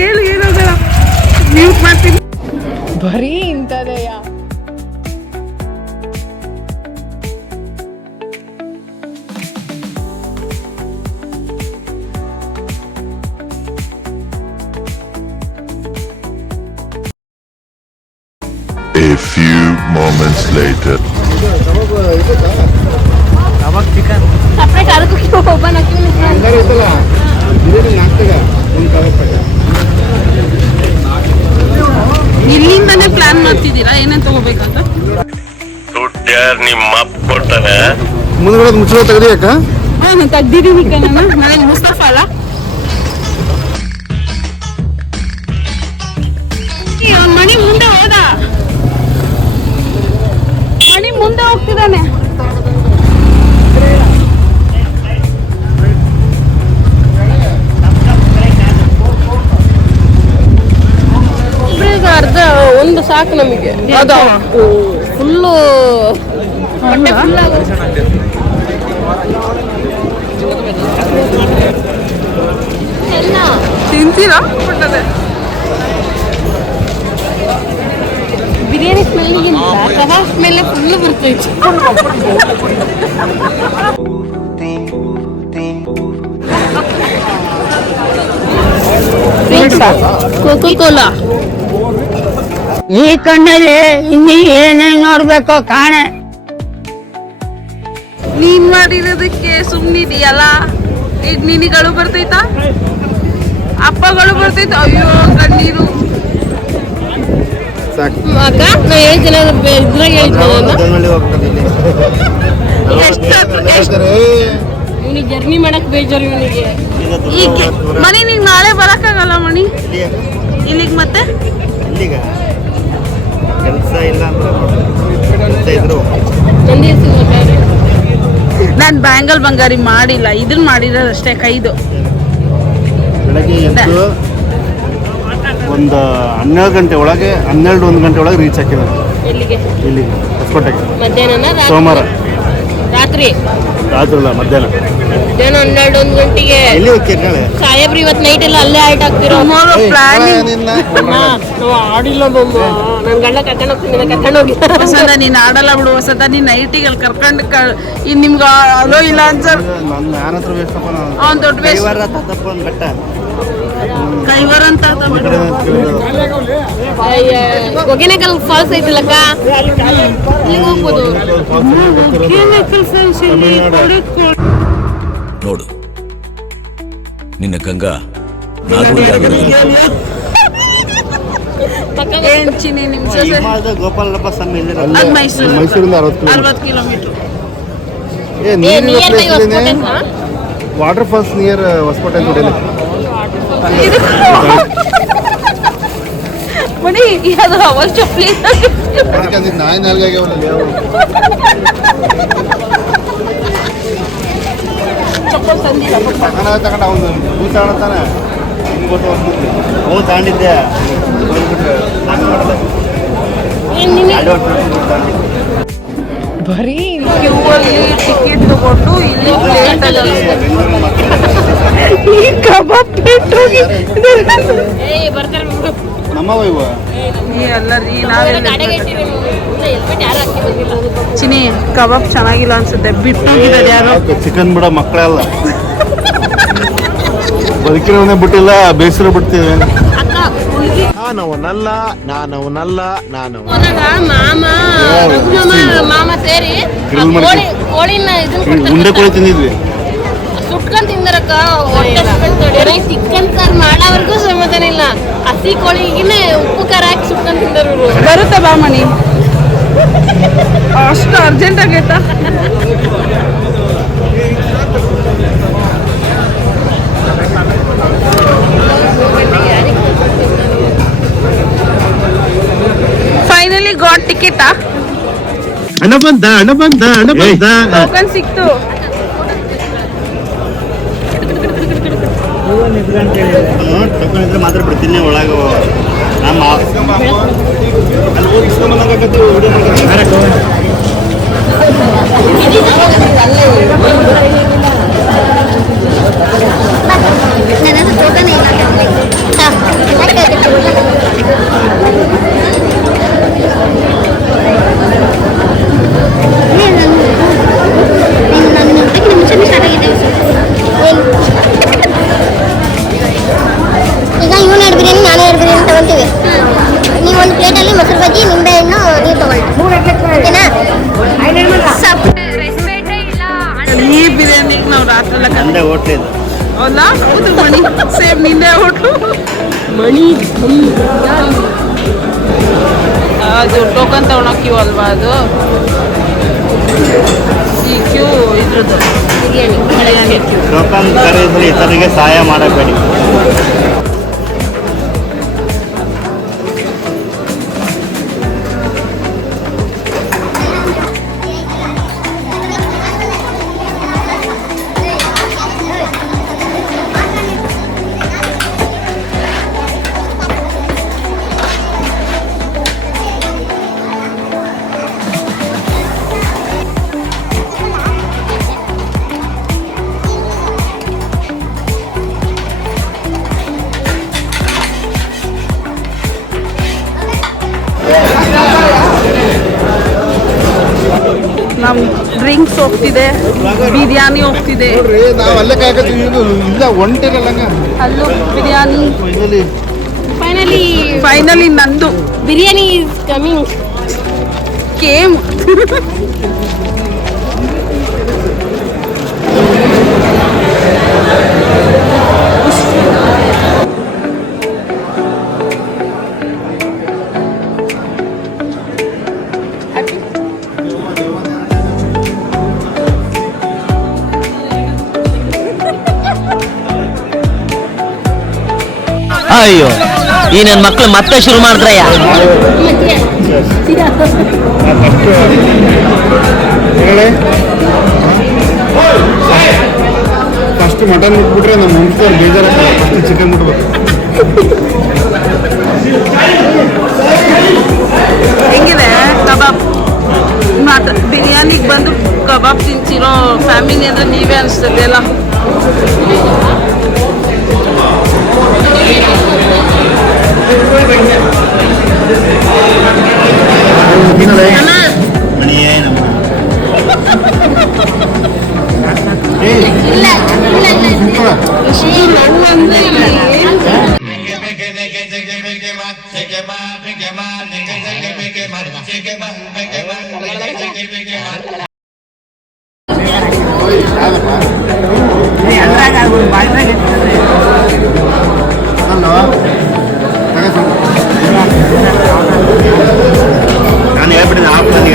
ಹೇಳು ಏನಾಗಲ್ಲ ಮ್ಯೂಟ್ ಮಾಡ್ತೀನಿ. ಬರೀ ಇಂಥದೆಯ. A few moments later. Chicken ಇಲ್ಲಿಂದಾನೇ ಪ್ಲಾನ್ ಮಾಡ್ತಿದ್ದೀರಾ ಏನೇನ್ ತಗೋಬೇಕಂತ? ನಿಮ್ಮ ಅಪ್ಪ ಕೊಡ್ತಾನೆ. ಮುಂದ್ಗಡೆ ಮುಚ್ಚಳ ತೆಗ್ದಿಯಾಕ? ನಾನು ತೆಗ್ದಿದ್ದೀನಿ ಕಣ. ನಾನು ಮುಸ್ತಫಾ ಅಲ್ಲ. ಮಣಿ ಮುಂದೆ ಹೋದ. ಮಣಿ ಮುಂದೆ ಹೋಗ್ತಿದ್ದಾನೆ. ಅರ್ಧ ಒಂದು ಸಾಕು ನಮಗೆ. ಅದು ಫುಲ್ಲು ತಿಂತೀರಾ? ಬಿರಿಯಾನಿ ಸ್ಮೆಲ್ಗಿಂತ ಕಬಾಬ್ ಸ್ಮೆಲ್ ಫುಲ್ಲು ಬರ್ತೈತೆ. ಕೋಕೋ ಕೋಲಾ ಈ ಕಣ್ಣಲ್ಲಿ ಇನ್ನೀ ಏನೇನ್ ನೋಡ್ಬೇಕೋ ಕಾಣೆ. ನೀನ್ ಮಾಡಿರೋದಕ್ಕೆ ಸುಮ್ನಿದೆಯಲ್ಲ. ಈಗ ನಿನಿಗಳು ಬರ್ತೈತಾ? ಅಪ್ಪಗಳು ಬರ್ತೈತ? ಅಯ್ಯೋ ಕಣ್ಣೀರು. ಅಕ್ಕ ನಾ ಹೇಳ್ತೀನಿ ಇದ್ರಾಗ ಇವನಿಗೆ ಜರ್ನಿ ಮಾಡಕ್ ಬೇಜಾರು. ಇವನಿಗೆ ಈಗ ಮನಿ ನೀಗ್ ನಾಳೆ ಬರಕ್ಕಾಗಲ್ಲ ಮಣಿ ಇಲ್ಲಿಗೆ. ಮತ್ತೆ ಕೆಲಸ ಇಲ್ಲ ಅಂದ್ರೆ ನಾನ್ ಬ್ಯಾಂಗಲ್ ಬಂಗಾರಿ ಮಾಡಿಲ್ಲ, ಇದನ್ನ ಮಾಡಿರೋದಷ್ಟೇ ಕೈದು. ಬೆಳಗ್ಗೆ ಎದ್ದು ಒಂದು 12 ಗಂಟೆ ಒಳಗೆ 1 ಗಂಟೆ ಒಳಗೆ ರೀಚ್ ಹಾಕಿದ್ದಾರೆ ಎಲ್ಲಿಗೆ? ಇಲ್ಲಿಗೆ ಹೊಸಕೋಟೆಗೆ. ಮಧ್ಯಾಹ್ನ ಸೋಮವಾರ ರಾತ್ರಿ ರಾತ್ರಿ ಮಧ್ಯಾಹ್ನ 12-1 ಗಂಟೆಗೆ. ಎಲ್ಲಿ ಹೋಗ್ತೀರಿ ನಾಳೆ? ಸಾಹೇಬ್ರು ಇವತ್ತು ನೈಟ್ ಎಲ್ಲ ಅಲ್ಲೇ ಆಲ್ಟ್ ಆಗ್ತಿರೋ. ನಾವು ಆಡಿಲ್ಲ ಬೊಮ್ಮ. ನನ್ ಗಂಡ ಕರ್ಕೊಂಡು ಹೋಗ್ತೀನಿ, ಕರ್ಕೊಂಡು ಹೋಗಿ. ವಸಂತ ನೀನ್ ಆಡಲ್ಲ ಬಿಡು ವಸಂತ. ನೀನ್ ನೈಟಿಗೆ ಅಲ್ಲಿ ಕರ್ಕೊಂಡು ಇನ್ ನಿಮ್ಗ ಅಲೋ ಇಲ್ಲ ಅನ್ಸರ್. ಅವ್ನ್ ದೊಡ್ಡ ಬೆಟ್ಟ ಕೈವರ್ ಅಂತ ಹೊಗೆನಕಲ್ ಫಾಲ್ಸ್ ಐತಿಲ್ಲಕ್ಕ, ಅಲ್ಲಿಗೆ ಹೋಗ್ಬೋದು. ನೋಡು ನಿನ್ನ ಗಂಗಾ ಚಿನಿ ನಿಮ್ ಗೋಪಾಲಪ್ಪ ಸ್ವಾಮಿ ಮೈಸೂರಿಂದ 60 kilometre. Waterfalls near Hosakote ನೋಡಿ. ಮಣಿ ಅದು ಅವರ ಚಪ್ಪಲಿ ನಾಯಿ ನಾಲ್ಗೆ ತಗೊಂಡ ಅವನು ಭೂತ ತಾನೆ ಅವನು ತಗೊಂಡಿದ್ದೆ. ಬರೀ ಕ್ಯೂವಲ್ಲಿ ಟಿಕೆಟ್ ತಗೊಂಡು ಇಲ್ಲಿ ಪ್ಲೇಟ್ ಕಬಾಬ್ ಪ್ಲೇಟ್ ಹೋಗಿ ಬರ್ತಾರೆ ನಮ್ಮವ ಇವ ಅಲ್ಲ ರೀ. ಚಿನಿ ಕಬಾಬ್ ಚೆನ್ನಾಗಿಲ್ಲ ಅನ್ಸುತ್ತೆ, ಬಿಟ್ಟೋಗಿದ್ದಾರೆ ಯಾರು. ಚಿಕನ್ ಬಿಡ ಮಕ್ಕಳೆಲ್ಲ ಬದುಕಿರೋನೇ ಬಿಟ್ಟಿಲ್ಲ, ಬೇಸರ ಬಿಡ್ತೀವಿ. ಮಾಮ ಸೇರಿ ಉಂಡೆ ಕೋಳಿ ತಿಂದಿದ್ವಿ. ಸುಟ್ಕೊಂಡ್ ತಿಂದಾರಕ್ಕ. ಚಿಕನ್ ಸಾರು ಮಾಡೋವರೆಗೂ ಸಮಾಧಾನ ಇಲ್ಲ. ಹಸಿ ಕೋಳಿಗಿನ ಉಪ್ಪು ಖಾರ ಹಾಕಿ ಸುಟ್ಕೊಂಡ್ ತಿಂದರು. ಬರುತ್ತಾ ಬಾ ಮಣಿ, ಅಷ್ಟು ಅರ್ಜೆಂಟ್ ಆಗೈತಾ? Finally got ticket. ಹಣ ಬಂದ ಟೋಕನ್ ಸಿಕ್ತು. ಟೋಕನ್ ಇದ್ರೆ ಮಾತ್ರ ಬಿಡ್ತೀನಿ ಒಳಗೆ ನಮ್ಮ ಅಲ್ಲಿ ಹೋಗಿ ಇಸ್ಕೊಂಬಂದಾಗತ್ತೆ ವಿಡಿಯೋ ಈಗ ಇವನು 2 ಬಿರಿಯಾನಿ ನಾನು 2 ಬಿರಿಯಾನಿ ತಗೊಳ್ತೀವಿ. ನೀವು ಒಂದು ಪ್ಲೇಟಲ್ಲಿ ಮೊಸರು ಬಜ್ಜಿ ನಿಂಬೆ ಹಣ್ಣು ನೀವು ತಗೊಳ್ಳಿ, ಓಕೆನಾ? ಈ ಬಿರಿಯಾನಿಗೆ ನಾವು ರಾತ್ರಿ ಎಲ್ಲ ನಂದೇ ಹೋಟ್ಲ್ ಇದು. ಹೌದಾ? ಹೌದು ಮಣಿ ಸೇಮ್ ನಿಂದೆ ಹೋಟ್ಲು ಮಣಿ. ಅದು ಟೋಕನ್ ತಗೊಳಕ್ಕಿವ ಅಲ್ವಾ ಅದು ಈ ಕ್ಯೂ ಇದ್ರದ್ದು ಬಿರಿಯಾನಿ ಕ್ಯೂ. ಟೋಕನ್ ಖರೀದಿಸಿ ಇತರರಿಗೆ ಸಹಾಯ ಮಾಡಬೇಡಿ. ನಮ್ಮ ಡ್ರಿಂಕ್ಸ್ ಹೋಗ್ತಿದೆ, ಬಿರಿಯಾನಿ ಹೋಗ್ತಿದೆ. ನೋಡ್ರಿ ನಾವು ಅಲ್ಲೇ ಕಾಯಕತ್ತೀವಿ, ಇಲ್ಲ ಒಂಟಿರಲ್ಲ ಅಲ್ಲೂ ಬಿರಿಯಾನಿ. ಫೈನಲಿ ನಂದು ಬಿರಿಯಾನಿ ಇಸ್ ಕಮಿಂಗ್. ಕೇಮ್ ಅಯ್ಯೋ ಈ ನನ್ನ ಮಕ್ಳು ಮತ್ತೆ ಶುರು ಮಾಡಿದ್ರಯ್ಯ. ಫಸ್ಟ್ ಮಟನ್ ಮುಟ್ಬಿಟ್ರೆ ನಮ್ಮ ವಂಶದವ್ರು ಬೇಜಾರಾಗಲ್ಲ, ಫಸ್ಟ್ ಚಿಕನ್ ಮುಟ್ಬೇಕು. ಹೆಂಗಿದೆ ಕಬಾಬ್? ಬಿರಿಯಾನಿಗೆ ಬಂದು ಕಬಾಬ್ ತಿಂತಿರೋ ಫ್ಯಾಮಿಲಿ ಅಂದ್ರೆ ನೀವೇ ಅನಿಸ್ತದೆ ಅಲ್ಲ. ಮಣಿಯೇ ನಮ್ಮ ನಾನು ಹೇಳ್ಬಿಟ್ಟಿದ್ದೆ ಹಾಕ್ತೀನಿ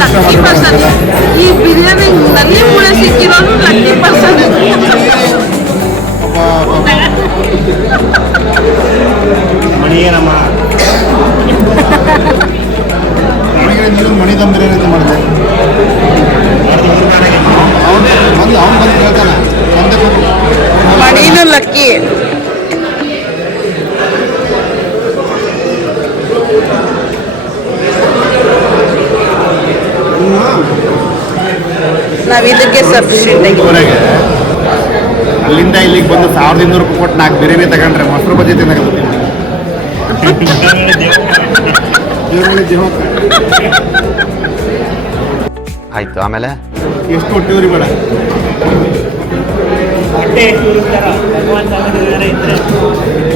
ಲಕ್ಕಿ ಪರ್ಸನ್. ಈ ಬಿರಿಯಾನಿ ನಲ್ಲಿ ಕೂಡ ಸಿಕ್ಕಿರೋದು ಲಕ್ಕಿ ಪರ್ಸನ್. ಮಣಿಯೇ ನಮ್ಮ ನನಗೆ ನೀನು ಮಣಿ ದಮ್ ಬಿರಿಯಾನಿ ಅಂತ ಮಾಡಿದೆ. ಅವನು ಬಂದು ಕೇಳ್ತಾನೆ ಮಣಿನೂ ಲಕ್ಕಿ. ನಾವು ಇದಕ್ಕೆ ಸಫಿಷಿಯಂಟ್ ಹೊರಗೆ ಅಲ್ಲಿಂದ ಇಲ್ಲಿಗೆ ಬಂದು 1200 ರೂಪಾಯಿ ಕೊಟ್ಟು 4 ಬಿರಿಯಾನಿ ತಗೊಂಡ್ರೆ ಮೊಸರು ಬಜ್ಜಿ ತಿನ್ನಕತ್ತೀನಿ. ಆಯ್ತು, ಆಮೇಲೆ ಎಷ್ಟು ಹೊಟ್ಟೆವ್ರಿ ಬೇಡ,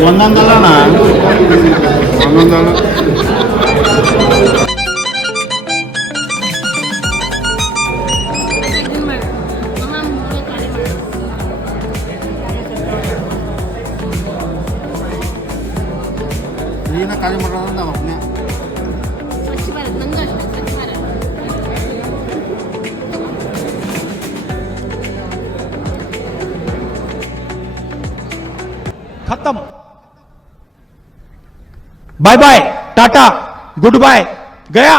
ಒಂದೊಂದಲ್ಲ ಒಂದೊಂದಲ್ಲ. ನೀನ ಖಾಲಿ ಮಾಡೋದು ನಾವು ಒಬ್ಬನೇ. खत्म. Bye bye, tata, goodbye, गया.